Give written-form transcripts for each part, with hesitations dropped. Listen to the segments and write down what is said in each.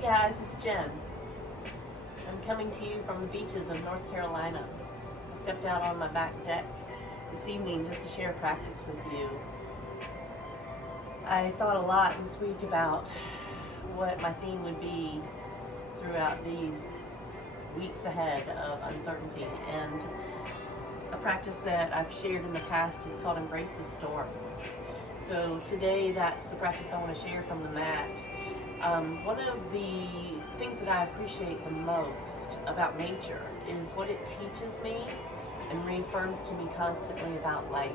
Hey guys, it's Jen. I'm coming to you from the beaches of North Carolina. I stepped out on my back deck this evening just to share practice with you. I thought a lot this week about what my theme would be throughout these weeks ahead of uncertainty, and a practice that I've shared in the past is called Embrace the Storm. So today that's the practice I want to share from the mat. One of the things that I appreciate the most about nature is what it teaches me and reaffirms to me constantly about life.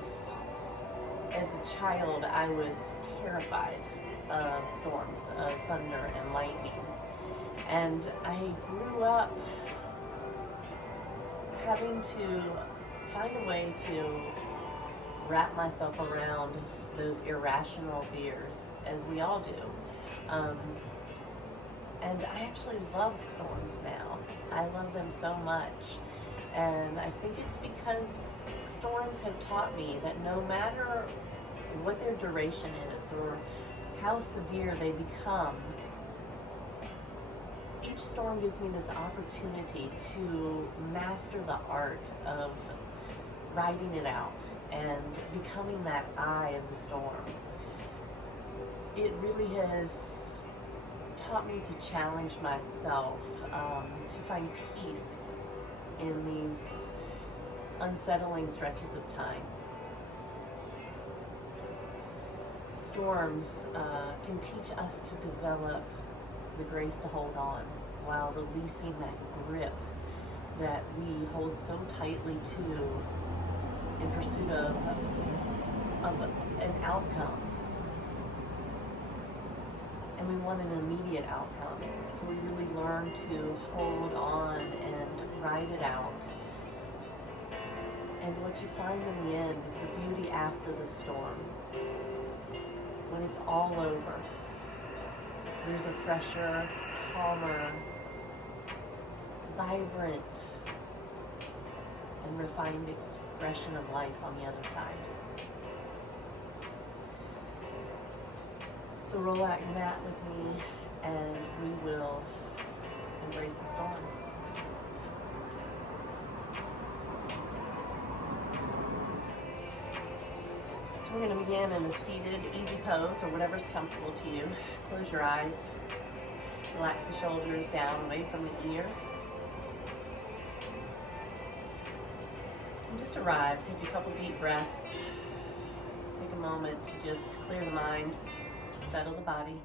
As a child, I was terrified of storms, of thunder and lightning. And I grew up having to find a way to wrap myself around those irrational fears, as we all do. And I actually love storms now. I love them so much. And I think it's because storms have taught me that no matter what their duration is or how severe they become, each storm gives me this opportunity to master the art of riding it out and becoming that eye of the storm. It really has taught me to challenge myself, to find peace in these unsettling stretches of time. Storms can teach us to develop the grace to hold on while releasing that grip that we hold so tightly to in pursuit of an outcome. And we want an immediate outcome. So we really learn to hold on and ride it out. And what you find in the end is the beauty after the storm. When it's all over, there's a fresher, calmer, vibrant, and refined expression of life on the other side. So roll out your mat with me and we will embrace the storm. So we're going to begin in a seated, easy pose, or whatever's comfortable to you. Close your eyes. Relax the shoulders down away from the ears. And just arrive. Take a couple deep breaths. Take a moment to just clear the mind, settle the body,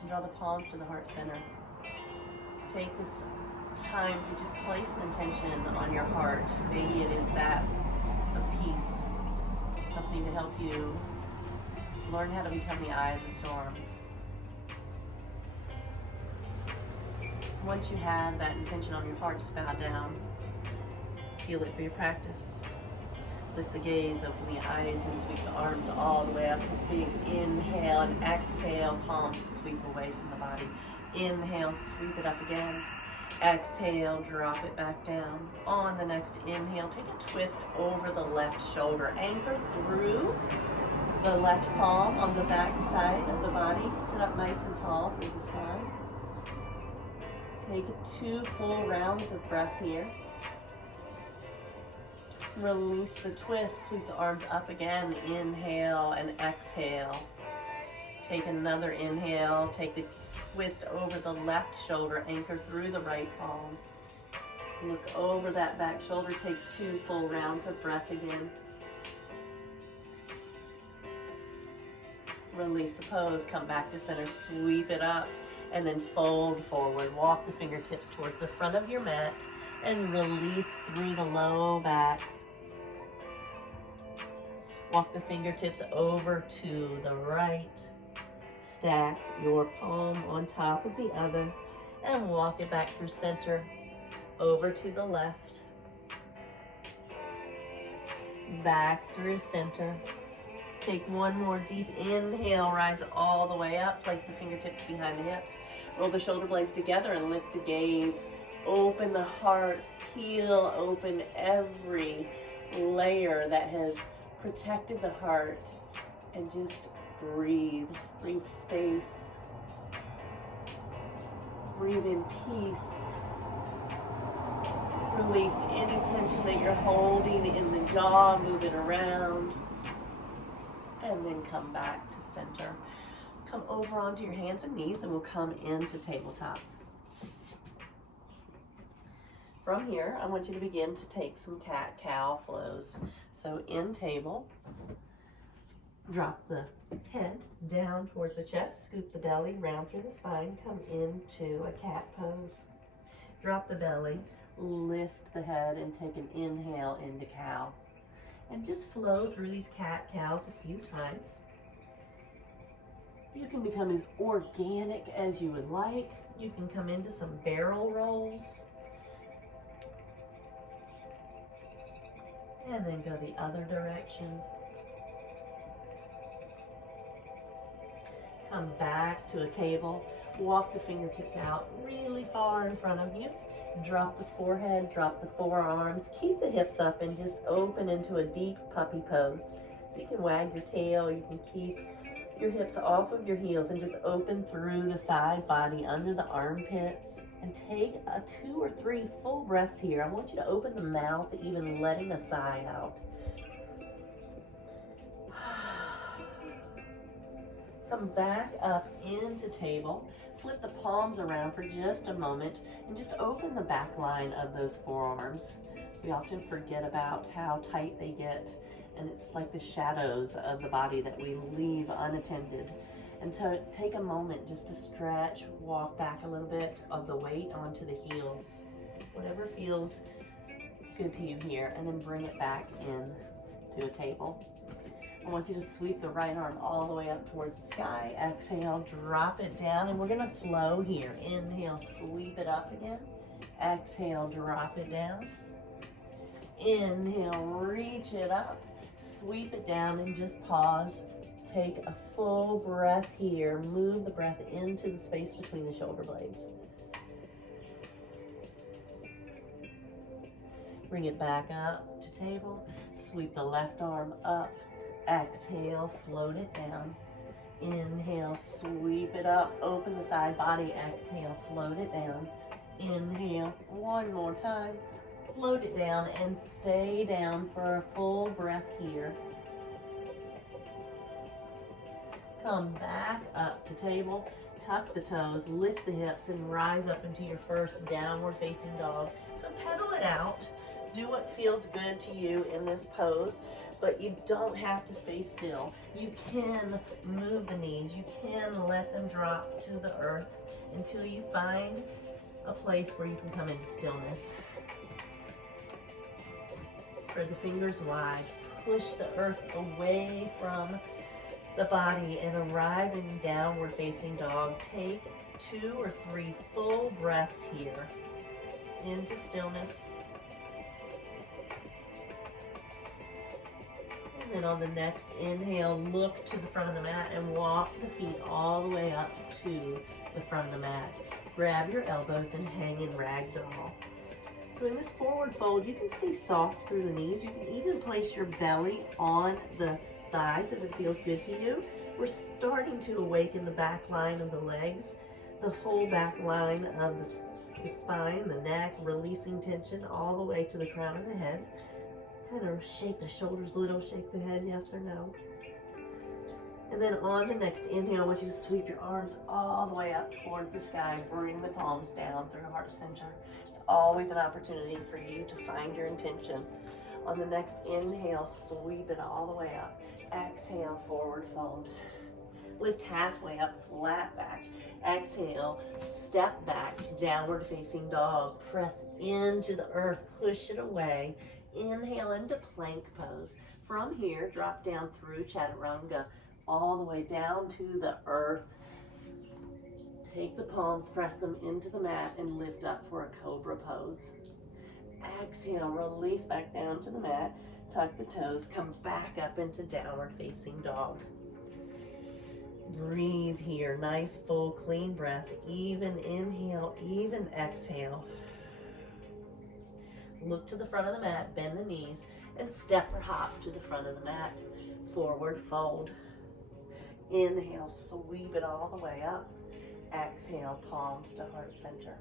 and draw the palms to the heart center. Take this time to just place an intention on your heart. Maybe it is that of peace, something to help you learn how to become the eye of the storm. Once you have that intention on your heart, just bow down, seal it for your practice. Lift the gaze, open the eyes, and sweep the arms all the way up. A big inhale and exhale, palms sweep away from the body. Inhale, sweep it up again. Exhale, drop it back down. On the next inhale, take a twist over the left shoulder. Anchor through the left palm on the back side of the body. Sit up nice and tall through the spine. Take 2 full rounds of breath here. Release the twist, sweep the arms up again. Inhale and exhale. Take another inhale, take the twist over the left shoulder, anchor through the right palm. Look over that back shoulder, take 2 full rounds of breath again. Release the pose, come back to center, sweep it up, and then fold forward. Walk the fingertips towards the front of your mat and release through the low back. Walk the fingertips over to the right. Stack your palm on top of the other and walk it back through center, over to the left. Back through center. Take 1 more deep inhale, rise all the way up. Place the fingertips behind the hips. Roll the shoulder blades together and lift the gaze. Open the heart, peel open every layer that has protected the heart, and just breathe. Breathe space. Breathe in peace. Release any tension that you're holding in the jaw, move it around. And then come back to center. Come over onto your hands and knees and we'll come into tabletop. From here, I want you to begin to take some cat-cow flows. So in table, drop the head down towards the chest, scoop the belly round through the spine, come into a cat pose. Drop the belly, lift the head, and take an inhale into cow. And just flow through these cat-cows a few times. You can become as organic as you would like. You can come into some barrel rolls. And then go the other direction. Come back to a table. Walk the fingertips out really far in front of you. Drop the forehead, drop the forearms. Keep the hips up and just open into a deep puppy pose. So you can wag your tail, you can keep your hips off of your heels and just open through the side body under the armpits. And take 2 or 3 full breaths here. I want you to open the mouth, even letting a sigh out. Come back up into table. Flip the palms around for just a moment and just open the back line of those forearms. We often forget about how tight they get, and it's like the shadows of the body that we leave unattended. And so take a moment just to stretch, walk back a little bit of the weight onto the heels. Whatever feels good to you here, and then bring it back in to a table. I want you to sweep the right arm all the way up towards the sky. Exhale, drop it down, and we're gonna flow here. Inhale, sweep it up again. Exhale, drop it down. Inhale, reach it up. Sweep it down and just pause. Take a full breath here. Move the breath into the space between the shoulder blades. Bring it back up to table. Sweep the left arm up. Exhale, float it down. Inhale, sweep it up. Open the side body. Exhale, float it down. Inhale, one more time. Float it down and stay down for a full breath here. Come back up to table, tuck the toes, lift the hips, and rise up into your first downward facing dog. So pedal it out. Do what feels good to you in this pose, but you don't have to stay still. You can move the knees. You can let them drop to the earth until you find a place where you can come into stillness. Spread the fingers wide. Push the earth away from the body and arrive in downward facing dog. Take 2 or 3 full breaths here into stillness. And then on the next inhale, look to the front of the mat and walk the feet all the way up to the front of the mat. Grab your elbows and hang in ragdoll. So in this forward fold, you can stay soft through the knees. You can even place your belly on the thighs if it feels good to you. We're starting to awaken the back line of the legs, the whole back line of the spine, the neck, releasing tension all the way to the crown of the head. Kind of shake the shoulders a little, shake the head, yes or no. And then on the next inhale, I want you to sweep your arms all the way up towards the sky. Bring the palms down through heart center. It's always an opportunity for you to find your intention. On the next inhale, sweep it all the way up. Exhale, forward fold. Lift halfway up, flat back. Exhale, step back, downward facing dog. Press into the earth, push it away. Inhale into plank pose. From here, drop down through chaturanga, all the way down to the earth. Take the palms, press them into the mat, and lift up for a cobra pose. Exhale, release back down to the mat, tuck the toes, come back up into downward facing dog. Breathe here, nice full clean breath, even inhale, even exhale. Look to the front of the mat, bend the knees, and step or hop to the front of the mat. Forward fold. Inhale, sweep it all the way up. Exhale, palms to heart center.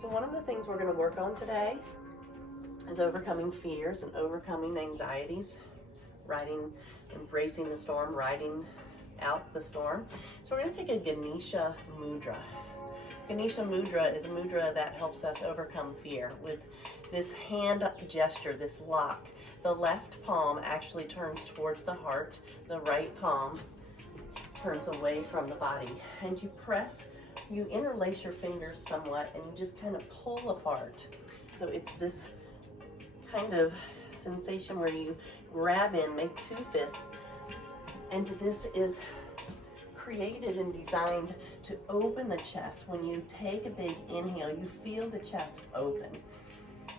So one of the things we're going to work on today is overcoming fears and overcoming anxieties, embracing the storm, riding out the storm. So we're going to take a Ganesha mudra. Ganesha mudra is a mudra that helps us overcome fear. With this hand gesture, this lock, the left palm actually turns towards the heart, the right palm turns away from the body, and you interlace your fingers somewhat and you just kind of pull apart. So it's this kind of sensation where you grab in, make two fists, and this is created and designed to open the chest. When you take a big inhale, you feel the chest open.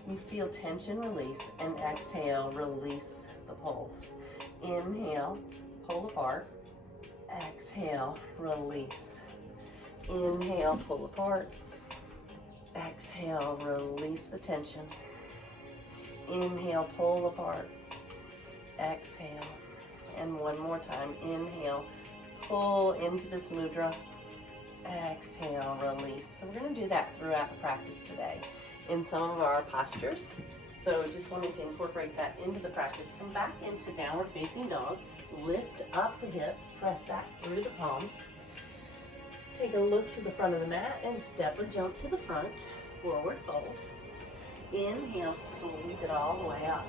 You feel tension release, and exhale, release the pull. Inhale, pull apart. Exhale, release. Inhale, pull apart. Exhale, release the tension. Inhale, pull apart. Exhale. And one more time. Inhale, pull into this mudra. Exhale, release. So we're going to do that throughout the practice today in some of our postures. So just wanted to incorporate that into the practice. Come back into downward facing dog. Lift up the hips, press back through the palms. Take a look to the front of the mat and step or jump to the front. Forward fold. Inhale, sweep it all the way up.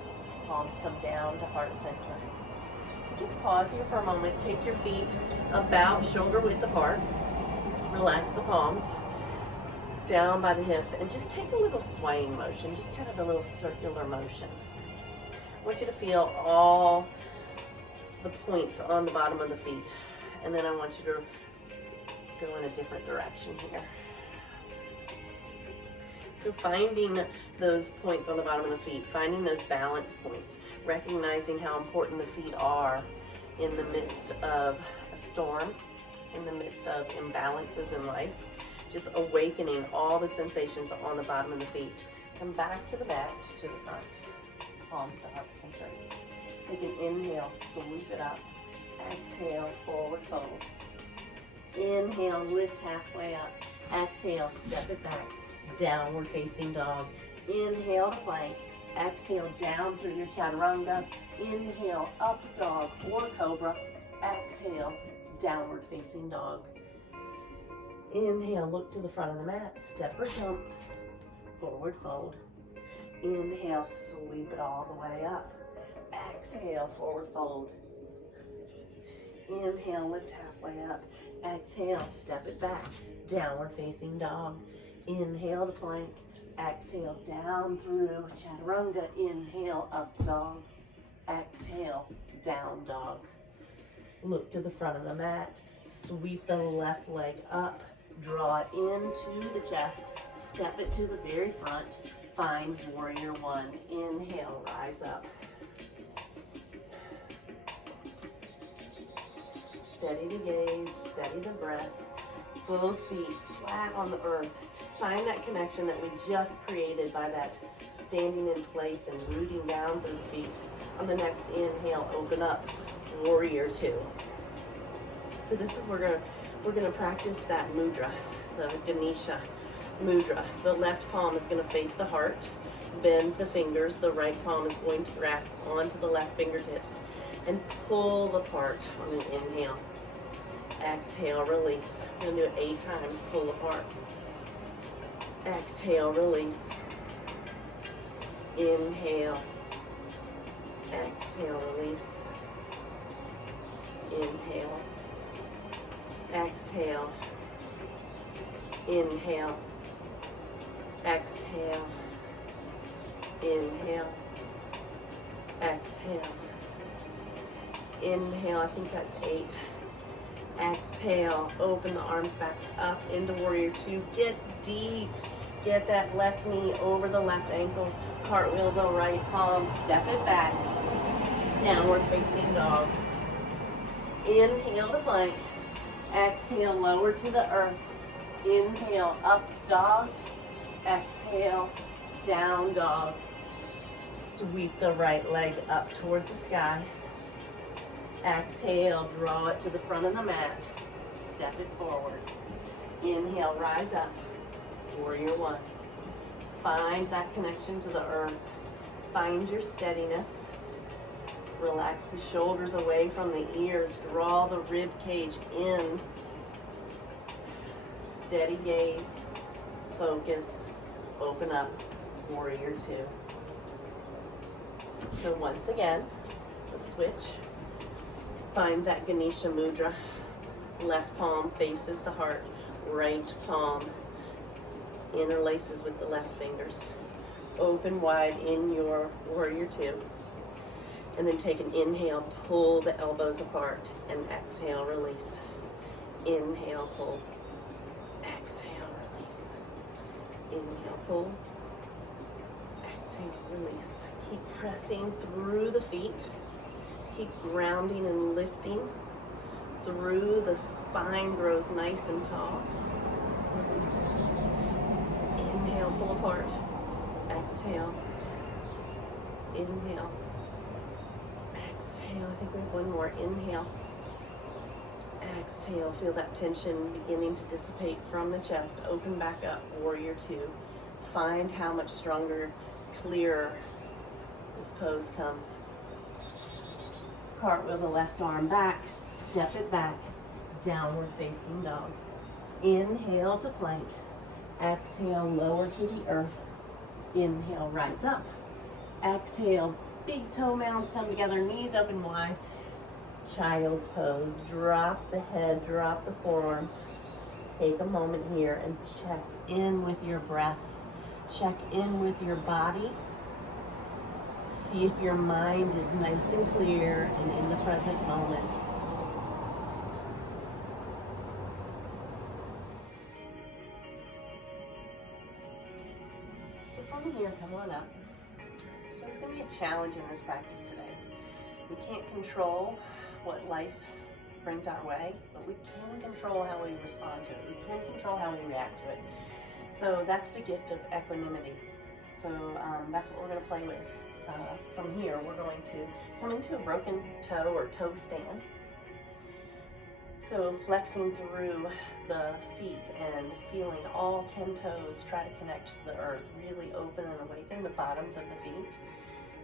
Palms come down to heart center. So just pause here for a moment. Take your feet about shoulder width apart. Relax the palms down by the hips and just take a little swaying motion, just kind of a little circular motion. I want you to feel all the points on the bottom of the feet, and then I want you to go in a different direction here. So finding those points on the bottom of the feet, finding those balance points, recognizing how important the feet are in the midst of a storm, in the midst of imbalances in life, just awakening all the sensations on the bottom of the feet. Come back to the back, to the front, palms to heart center. Take an inhale, sweep it up. Exhale, forward fold. Inhale, lift halfway up. Exhale, step it back. Downward facing dog. Inhale to plank. Exhale, down through your chaturanga. Inhale, up dog or cobra. Exhale, downward facing dog. Inhale, look to the front of the mat. Step or jump. Forward fold. Inhale, sweep it all the way up. Exhale, forward fold. Inhale, lift halfway up. Exhale, step it back. Downward facing dog. Inhale to plank. Exhale, down through chaturanga. Inhale, up dog. Exhale, down dog. Look to the front of the mat. Sweep the left leg up. Draw it into the chest. Step it to the very front. Find warrior one. Inhale, rise up. Steady the gaze, steady the breath. Both feet flat on the earth. Find that connection that we just created by that standing in place and rooting down through the feet. On the next inhale, open up, warrior two. So this is we're gonna practice that mudra, the Ganesha mudra. The left palm is gonna face the heart. Bend the fingers. The right palm is going to grasp onto the left fingertips and pull apart on an inhale. Exhale, release. We're gonna do it 8 times. Pull apart. Exhale, release. Inhale. Exhale, release. Inhale. Exhale. Inhale. Exhale. Inhale. Exhale. Inhale, I think that's 8. Exhale, open the arms back up into warrior two. Get deep. Get that left knee over the left ankle. Cartwheel the right palm. Step it back. Downward facing dog. Inhale to plank. Exhale, lower to the earth. Inhale, up dog. Exhale, down dog. Sweep the right leg up towards the sky. Exhale, draw it to the front of the mat. step it forward. Inhale, rise up. Warrior one. Find that connection to the earth. Find your steadiness. Relax the shoulders away from the ears. Draw the rib cage in. Steady gaze. Focus. Open up. Warrior two. So once again, the switch. Find that Ganesha Mudra. Left palm faces the heart. Right palm interlaces with the left fingers. Open wide in your warrior two. And then take an inhale, pull the elbows apart, and exhale, release. Inhale, pull. Exhale, release. Inhale, pull. Exhale, release. Keep pressing through the feet. Keep grounding and lifting through. The spine grows nice and tall. Release. Inhale, pull apart. Exhale. Inhale. Exhale. I think we have one more. Inhale. Exhale. Feel that tension beginning to dissipate from the chest. Open back up. Warrior two. Find how much stronger, clearer this pose comes. Cartwheel the left arm back. Step it back. Downward facing dog. Inhale to plank. Exhale, lower to the earth. Inhale, rise up. Exhale, big toe mounds come together, knees open wide. Child's pose. Drop the head, drop the forearms. Take a moment here and check in with your breath. Check in with your body. See if your mind is nice and clear and in the present moment. So from here, come on up. So it's going to be a challenge in this practice today. We can't control what life brings our way, but we can control how we respond to it. We can control how we react to it. So that's the gift of equanimity. So that's what we're going to play with. From here, we're going to come into a broken toe or toe stand. So flexing through the feet and feeling all 10 toes try to connect to the earth. Really open and awaken the bottoms of the feet.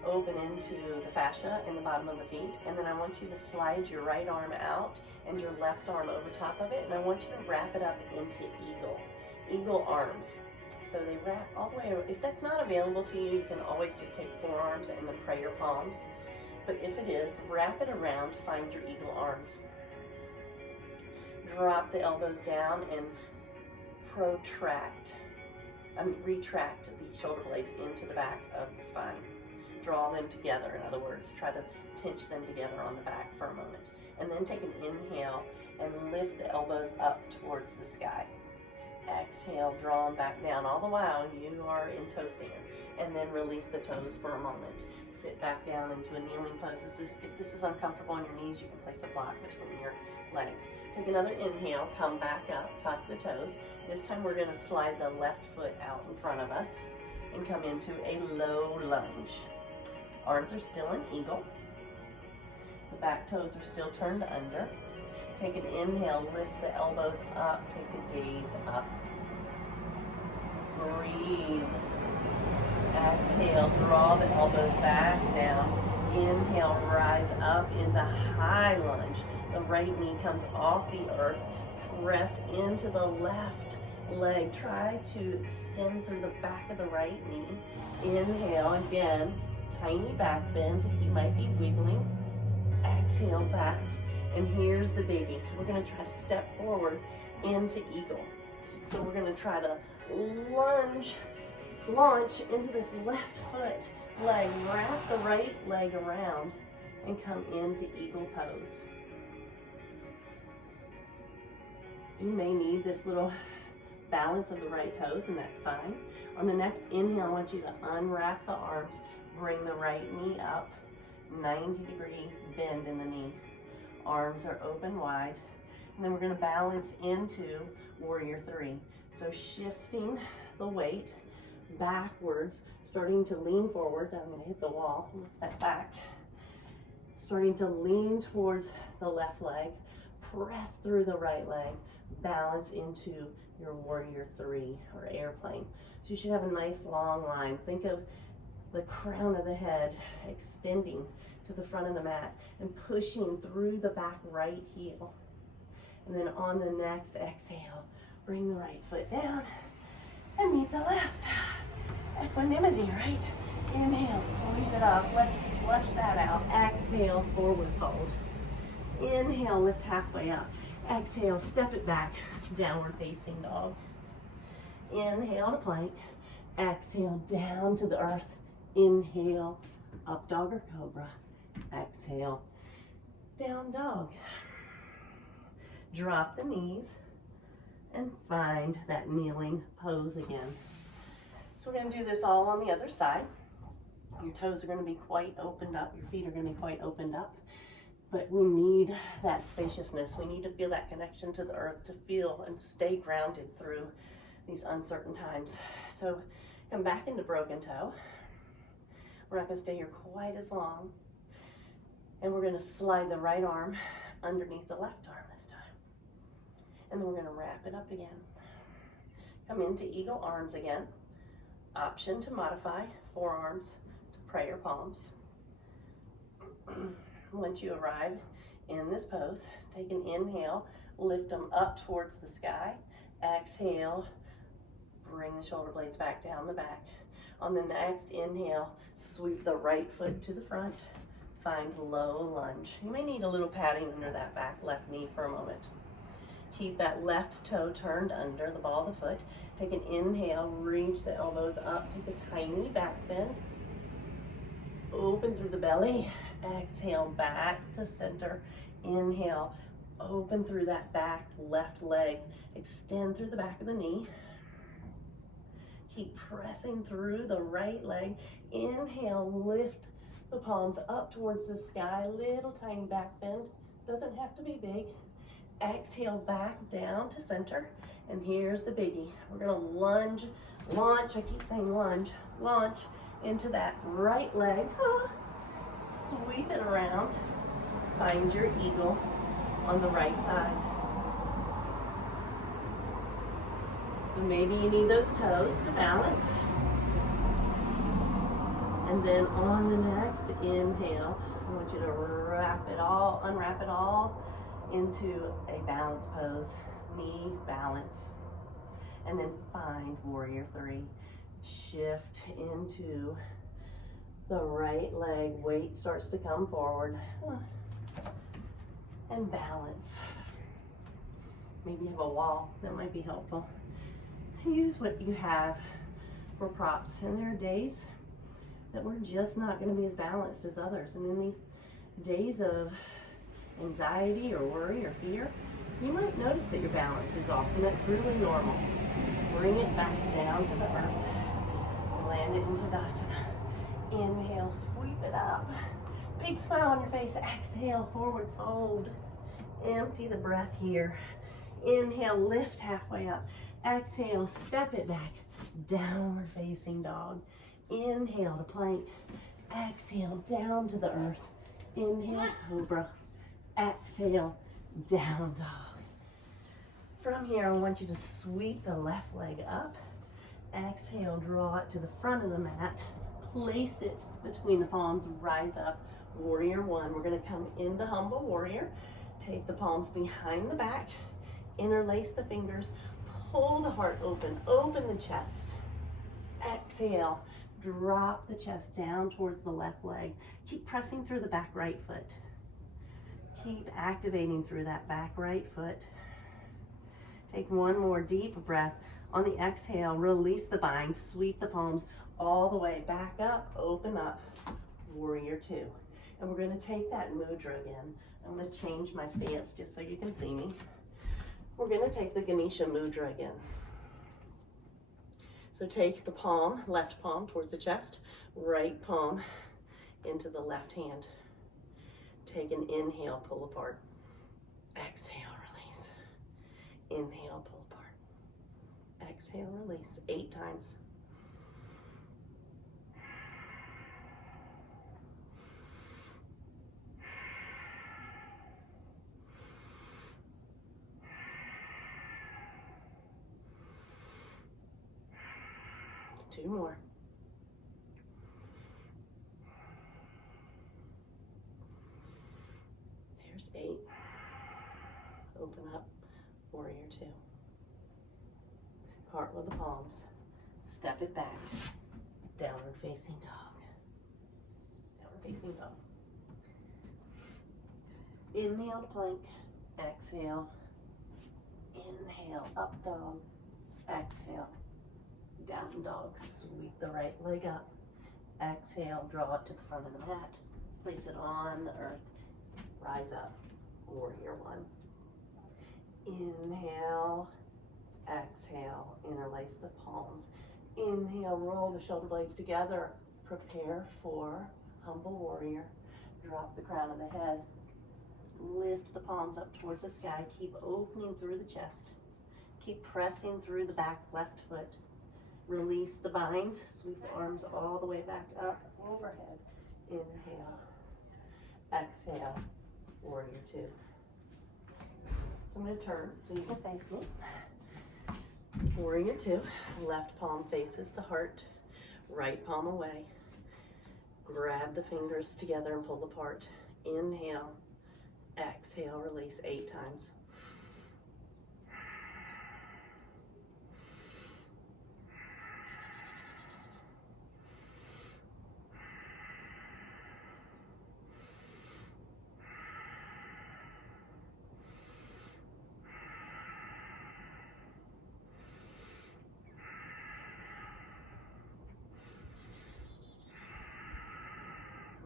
Open into the fascia in the bottom of the feet. And then I want you to slide your right arm out and your left arm over top of it. And I want you to wrap it up into eagle. Eagle arms. So they wrap all the way over. If that's not available to you, you can always just take forearms and the prayer palms. But if it is, wrap it around, find your eagle arms. Drop the elbows down and retract the shoulder blades into the back of the spine. Draw them together, in other words, try to pinch them together on the back for a moment. And then take an inhale and lift the elbows up towards the sky. Exhale, draw them back down. All the while, you are in toe stand. And then release the toes for a moment. Sit back down into a kneeling pose. If this is uncomfortable on your knees, you can place a block between your legs. Take another inhale, come back up, tuck the toes. This time we're going to slide the left foot out in front of us and come into a low lunge. Arms are still in eagle. The back toes are still turned under. Take an inhale, lift the elbows up, take the gaze up. Breathe. Exhale, draw the elbows back down. Inhale, rise up into high lunge. The right knee comes off the earth. Press into the left leg. Try to extend through the back of the right knee. Inhale again, tiny back bend. You might be wiggling. Exhale back. And here's the biggie. We're going to try to step forward into eagle. So we're going to try to launch into this left foot leg. Wrap the right leg around and come into eagle pose. You may need this little balance of the right toes, and that's fine. On the next inhale, I want you to unwrap the arms. Bring the right knee up. 90-degree bend in the knee. Arms are open wide. And then we're going to balance into warrior three. So shifting the weight backwards, starting to lean forward. I'm going to hit the wall. I'm going to step back. Starting to lean towards the left leg. press through the right leg, balance into your warrior three or airplane. So you should have a nice long line. Think of the crown of the head extending to the front of the mat and pushing through the back right heel. And then on the next exhale, bring the right foot down and meet the left. Equanimity, right? Inhale, sweep it up. Let's flush that out. Exhale, forward fold. Inhale, lift halfway up. Exhale, step it back, downward facing dog. Inhale to plank. Exhale, down to the earth. Inhale, up dog or cobra. Exhale, down dog. Drop the knees and find that kneeling pose again. So we're going to do this all on the other side. Your toes are going to be quite opened up. Your feet are going to be quite opened up. But we need that spaciousness. We need to feel that connection to the earth, to feel and stay grounded through these uncertain times. So come back into broken toe. We're not going to stay here quite as long. And we're going to slide the right arm underneath the left arm this time. And then we're going to wrap it up again. Come into eagle arms again. Option to modify forearms to prayer palms. Once you arrive in this pose, take an inhale, lift them up towards the sky. Exhale, bring the shoulder blades back down the back. On the next inhale, sweep the right foot to the front. Find low lunge. You may need a little padding under that back left knee for a moment. Keep that left toe turned under the ball of the foot. Take an inhale, reach the elbows up, take a tiny back bend. Open through the belly. Exhale, back to center. Inhale, open through that back left leg. Extend through the back of the knee. Keep pressing through the right leg. Inhale, lift the palms up towards the sky. Little tiny back bend. Doesn't have to be big. Exhale, back down to center. And here's the biggie. We're gonna lunge, launch, I keep saying lunge, launch into that right leg. Sweep it around. Find your eagle on the right side. So maybe you need those toes to balance. And then on the next inhale, I want you to unwrap it all into a balance pose, knee balance. And then find warrior three. Shift into the right leg, weight starts to come forward. And balance. Maybe you have a wall, that might be helpful. Use what you have for props. And there are days that we're just not going to be as balanced as others. And in these days of anxiety or worry or fear, you might notice that your balance is off, and that's really normal. Bring it back down to the earth. Land it into Dasana. Inhale, sweep it up. Big smile on your face. Exhale, forward fold. Empty the breath here. Inhale, lift halfway up. Exhale, step it back. Downward facing dog. Inhale to plank. Exhale, down to the earth. Inhale, cobra. Exhale, down dog. From here, I want you to sweep the left leg up. Exhale, draw it to the front of the mat. Place it between the palms, rise up. Warrior one. We're going to come into humble warrior. Take the palms behind the back. Interlace the fingers. Pull the heart open. Open the chest. Exhale. Drop the chest down towards the left leg. Keep pressing through the back right foot. Keep activating through that back right foot. Take one more deep breath. On the exhale, release the bind. Sweep the palms all the way back up. Open up. Warrior two. And we're going to take that mudra again. I'm going to change my stance just so you can see me. We're going to take the Ganesha mudra again. So take the palm, left palm towards the chest, right palm into the left hand. Take an inhale, pull apart. Exhale, release. Inhale, pull apart. Exhale, release. 8 times. 2 more. There's 8. Open up, warrior 2. Cartwheel the palms, step it back, downward facing dog. Downward facing dog. Inhale to plank, exhale. Inhale, up dog, exhale, down dog. Sweep the right leg up, exhale, draw it to the front of the mat, place it on the earth, rise up, warrior 1. Inhale, exhale, interlace the palms. Inhale, roll the shoulder blades together, prepare for humble warrior. Drop the crown of the head, lift the palms up towards the sky, keep opening through the chest, keep pressing through the back left foot. Release the bind, sweep the arms all the way back up, overhead. Inhale, exhale, warrior 2. So I'm going to turn so you can face me. Warrior 2, left palm faces the heart, right palm away. Grab the fingers together and pull apart. Inhale, exhale, release 8 times.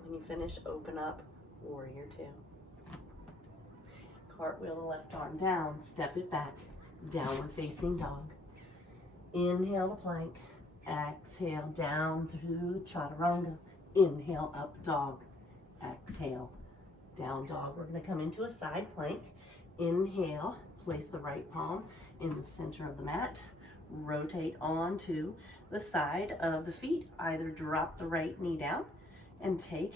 When you finish, open up, warrior 2. Cartwheel the left arm down, step it back, downward facing dog. Inhale to plank, exhale down through chaturanga. Inhale, up dog, exhale, down dog. We're going to come into a side plank. Inhale, place the right palm in the center of the mat. Rotate onto the side of the feet. Either drop the right knee down and take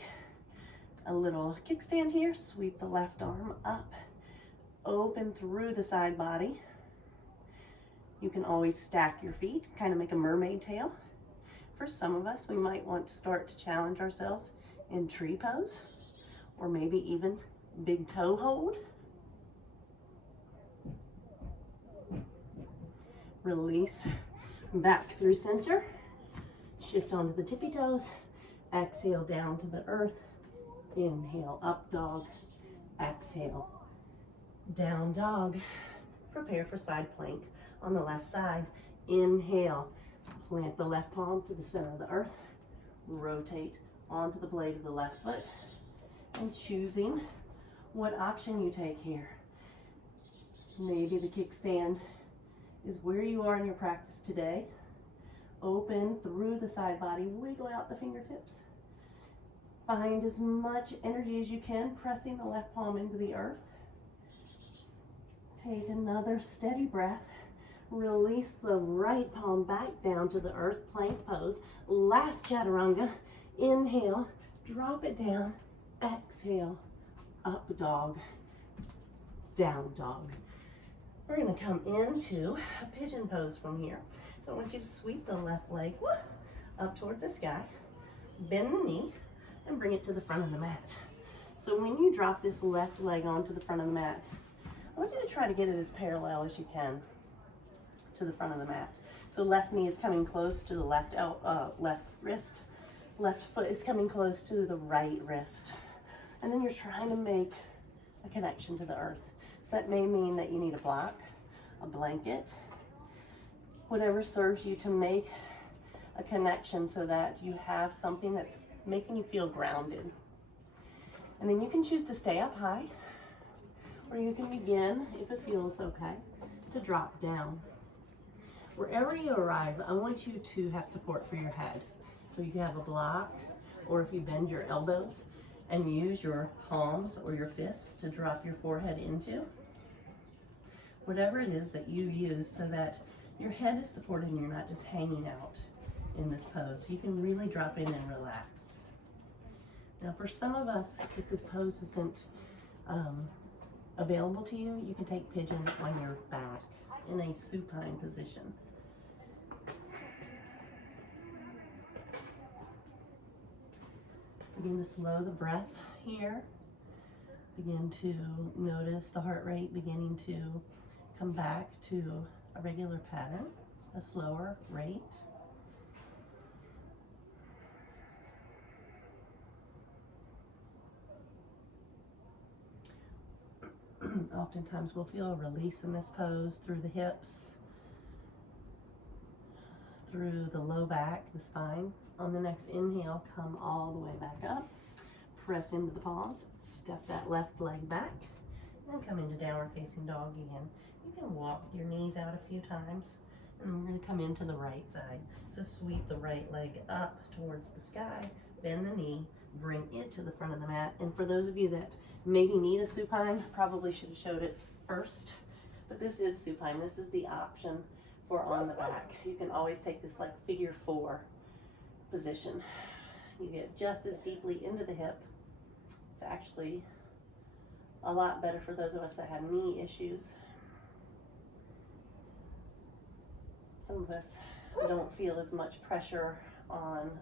a little kickstand here. Sweep the left arm up. Open through the side body. You can always stack your feet, kind of make a mermaid tail. For some of us, we might want to start to challenge ourselves in tree pose, or maybe even big toe hold. Release back through center. Shift onto the tippy toes. Exhale down to the earth. Inhale, up dog. Exhale, down dog. Prepare for side plank on the left side. Inhale, plant the left palm to the center of the earth. Rotate onto the blade of the left foot. And choosing what option you take here. Maybe the kickstand is where you are in your practice today. Open through the side body, wiggle out the fingertips. Find as much energy as you can, pressing the left palm into the earth. Take another steady breath. Release the right palm back down to the earth, plank pose. Last chaturanga. Inhale, drop it down. Exhale, up dog, down dog. We're going to come into a pigeon pose from here. So I want you to sweep the left leg up towards the sky, bend the knee, and bring it to the front of the mat. So when you drop this left leg onto the front of the mat, I want you to try to get it as parallel as you can to the front of the mat. So left knee is coming close to the left wrist. Left foot is coming close to the right wrist. And then you're trying to make a connection to the earth. So that may mean that you need a block, a blanket, whatever serves you to make a connection so that you have something that's making you feel grounded. And then you can choose to stay up high, or you can begin, if it feels okay, to drop down. Wherever you arrive, I want you to have support for your head. So you can have a block, or if you bend your elbows and use your palms or your fists to drop your forehead into. Whatever it is that you use so that your head is supported and you're not just hanging out in this pose. So you can really drop in and relax. Now for some of us, if this pose isn't available to you, you can take pigeon on your back in a supine position. Begin to slow the breath here. Begin to notice the heart rate beginning to come back to a regular pattern, a slower rate. Oftentimes we'll feel a release in this pose through the hips, through the low back, the spine. On the next inhale, come all the way back up. Press into the palms, step that left leg back, and come into downward facing dog again. You can walk your knees out a few times, and we're going to come into the right side. So sweep the right leg up towards the sky, bend the knee, bring it to the front of the mat. And for those of you that maybe need a supine, probably should have showed it first, but this is supine. This is the option for on the back. You can always take this like figure 4 position. You get just as deeply into the hip. It's actually a lot better for those of us that have knee issues. Some of us don't feel as much pressure on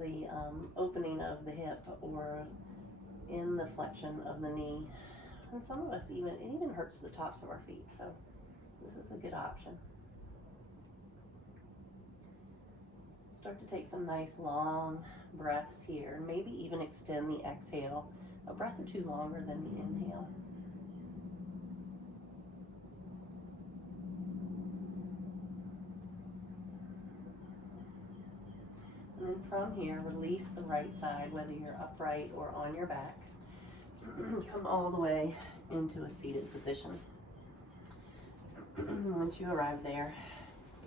the opening of the hip or in the flexion of the knee. And some of us it even hurts the tops of our feet. So this is a good option. Start to take some nice long breaths here. Maybe even extend the exhale a breath or two longer than the inhale. And then from here, release the right side, whether you're upright or on your back. Come all the way into a seated position. Once you arrive there,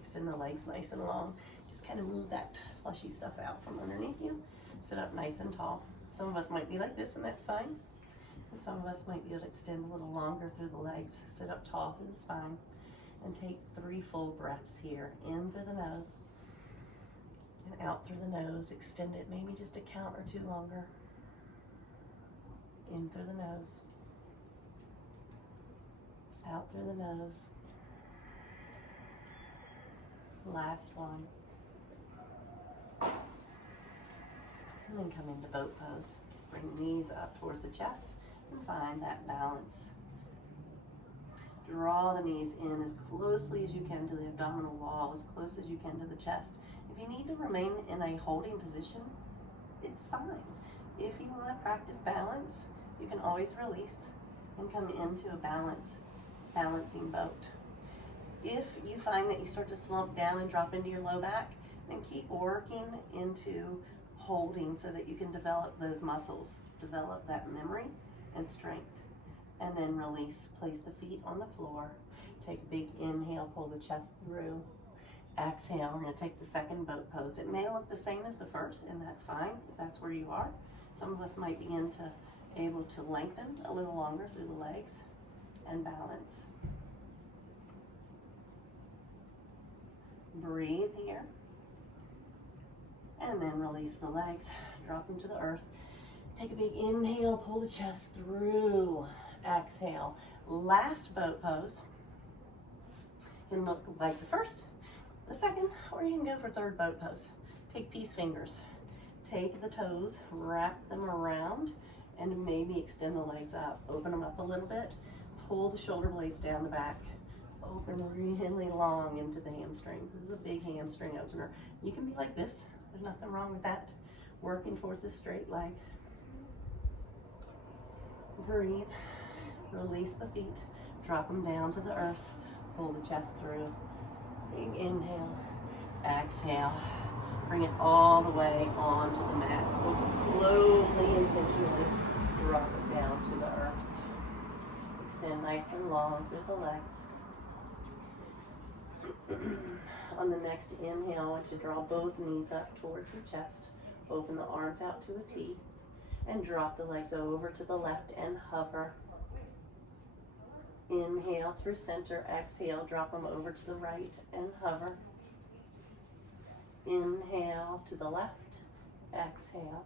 extend the legs nice and long. Just kind of move that fleshy stuff out from underneath you. Sit up nice and tall. Some of us might be like this, and that's fine. And some of us might be able to extend a little longer through the legs. Sit up tall through the spine. And take 3 full breaths here. In through the nose. And out through the nose. Extend it maybe just a count or 2 longer. In through the nose. Out through the nose. Last one. And then come into boat pose. Bring knees up towards the chest and find that balance. Draw the knees in as closely as you can to the abdominal wall, as close as you can to the chest. If you need to remain in a holding position, it's fine. If you want to practice balance, you can always release and come into a balancing boat. If you find that you start to slump down and drop into your low back, then keep working into holding so that you can develop those muscles, develop that memory and strength. And then release, place the feet on the floor. Take a big inhale, pull the chest through. Exhale, we're going to take the second boat pose. It may look the same as the first, and that's fine if that's where you are. Some of us might begin to able to lengthen a little longer through the legs and balance. Breathe here. And then release the legs, drop them to the earth. Take a big inhale, pull the chest through. Exhale. Last boat pose can look like the first, the second, or you can go for third boat pose. Take peace fingers. Take the toes, wrap them around, and maybe extend the legs out. Open them up a little bit. Pull the shoulder blades down the back. Open really long into the hamstrings. This is a big hamstring opener. You can be like this. There's nothing wrong with that. Working towards a straight leg. Breathe. Release the feet. Drop them down to the earth. Pull the chest through. Big inhale. Exhale. Bring it all the way onto the mat. So slowly, intentionally drop it down to the earth. Extend nice and long through the legs. On the next inhale, I want you to draw both knees up towards the chest. Open the arms out to a T. And drop the legs over to the left and hover. Inhale through center. Exhale, drop them over to the right and hover. Inhale to the left. Exhale.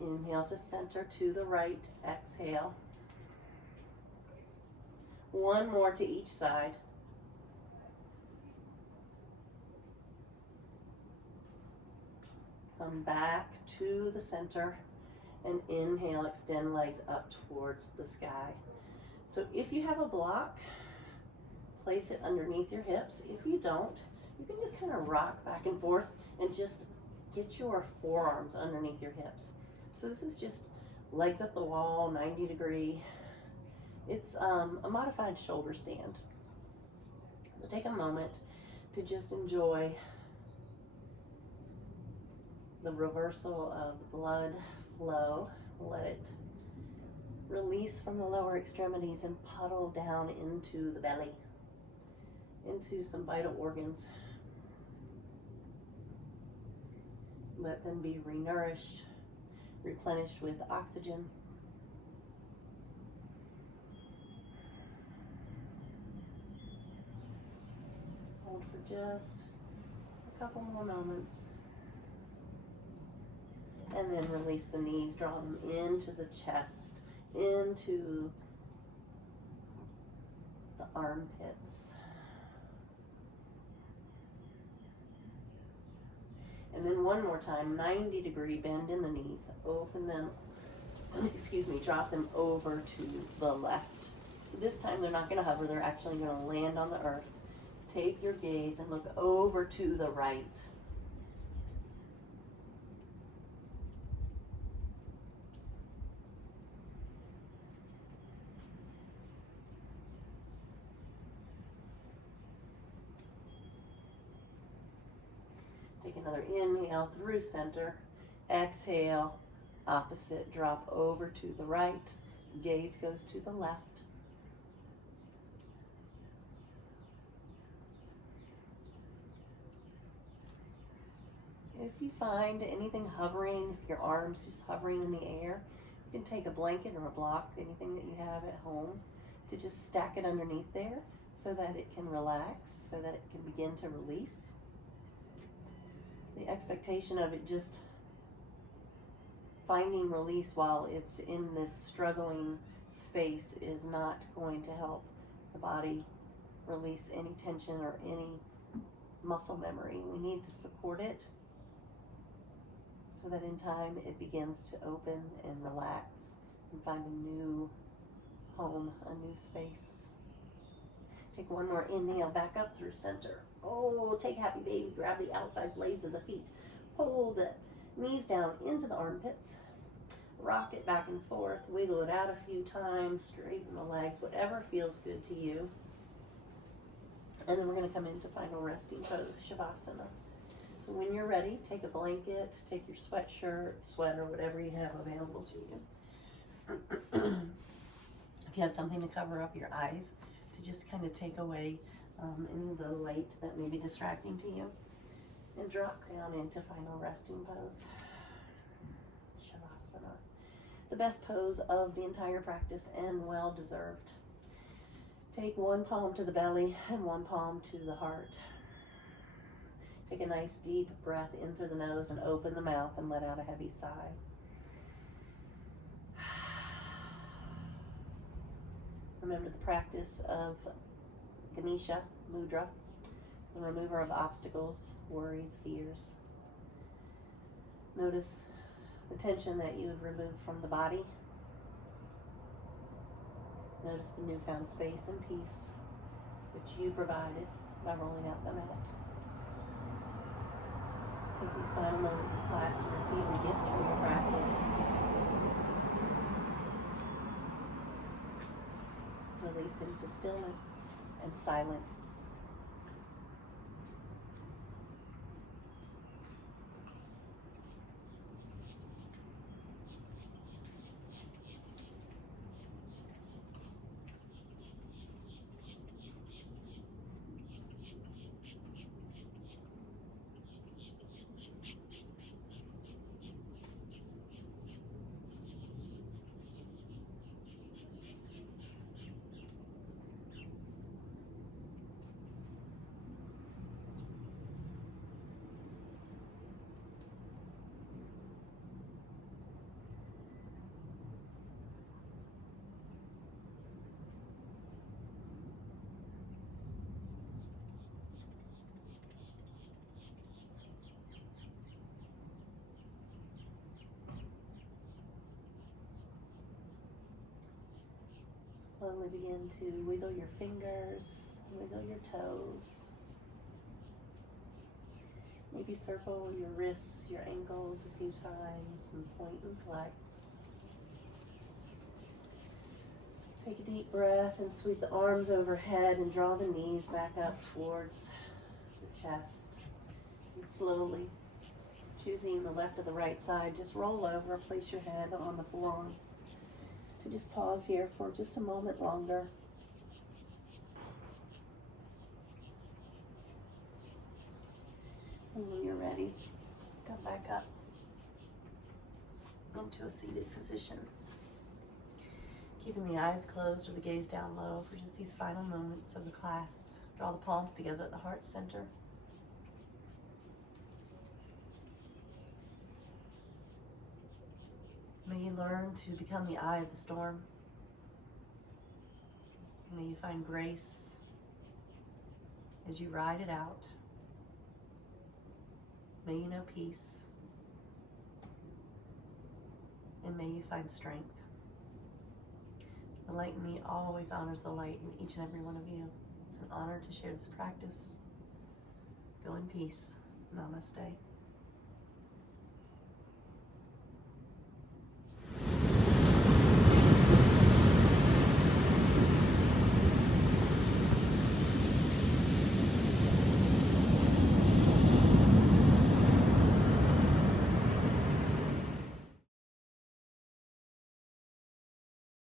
Inhale to center, to the right. Exhale. One more to each side. Come Come back to the center and inhale, extend legs up towards the sky. So if you have a block, place it underneath your hips. If you don't, you can just kind of rock back and forth and just get your forearms underneath your hips. So this is just legs up the wall, 90 degree. It's a modified shoulder stand. So take a moment to just enjoy the reversal of the blood flow. Let it release from the lower extremities and puddle down into the belly, into some vital organs. Let them be renourished, replenished with oxygen. Hold for just a couple more moments. And then release the knees, draw them into the chest, into the armpits. And then one more time, 90 degree bend in the knees. Open them, drop them over to the left. So this time they're not going to hover, they're actually going to land on the earth. Take your gaze and look over to the right. Take another inhale through center. Exhale, opposite, drop over to the right. Gaze goes to the left. If you find anything hovering, if your arm's just hovering in the air, you can take a blanket or a block, anything that you have at home, to just stack it underneath there so that it can relax, so that it can begin to release. The expectation of it just finding release while it's in this struggling space is not going to help the body release any tension or any muscle memory. We need to support it so that in time it begins to open and relax and find a new home, a new space. Take one more inhale back up through center. Oh, take happy baby, grab the outside blades of the feet. Pull the knees down into the armpits. Rock it back and forth, wiggle it out a few times, straighten the legs, whatever feels good to you. And then we're going to come into final resting pose, Shavasana. So when you're ready, take a blanket, take your sweatshirt, sweater, whatever you have available to you. If you have something to cover up your eyes, to just kind of take away any of the light that may be distracting to you. And drop down into final resting pose. Shavasana. The best pose of the entire practice and well deserved. Take one palm to the belly and one palm to the heart. Take a nice deep breath in through the nose and open the mouth and let out a heavy sigh. Remember the practice of Ganesha Mudra, the remover of obstacles, worries, fears. Notice the tension that you have removed from the body. Notice the newfound space and peace which you provided by rolling out the mat. Take these final moments of class to receive the gifts from your practice. Release into stillness and silence. Slowly begin to wiggle your fingers, wiggle your toes. Maybe circle your wrists, your ankles a few times, and point and flex. Take a deep breath and sweep the arms overhead and draw the knees back up towards the chest. And slowly, choosing the left or the right side, just roll over, place your head on the forearm. So just pause here for just a moment longer. And when you're ready, come back up into a seated position. Keeping the eyes closed or the gaze down low for just these final moments of the class. Draw the palms together at the heart center. May you learn to become the eye of the storm. May you find grace as you ride it out. May you know peace. And may you find strength. The light in me always honors the light in each and every one of you. It's an honor to share this practice. Go in peace. Namaste.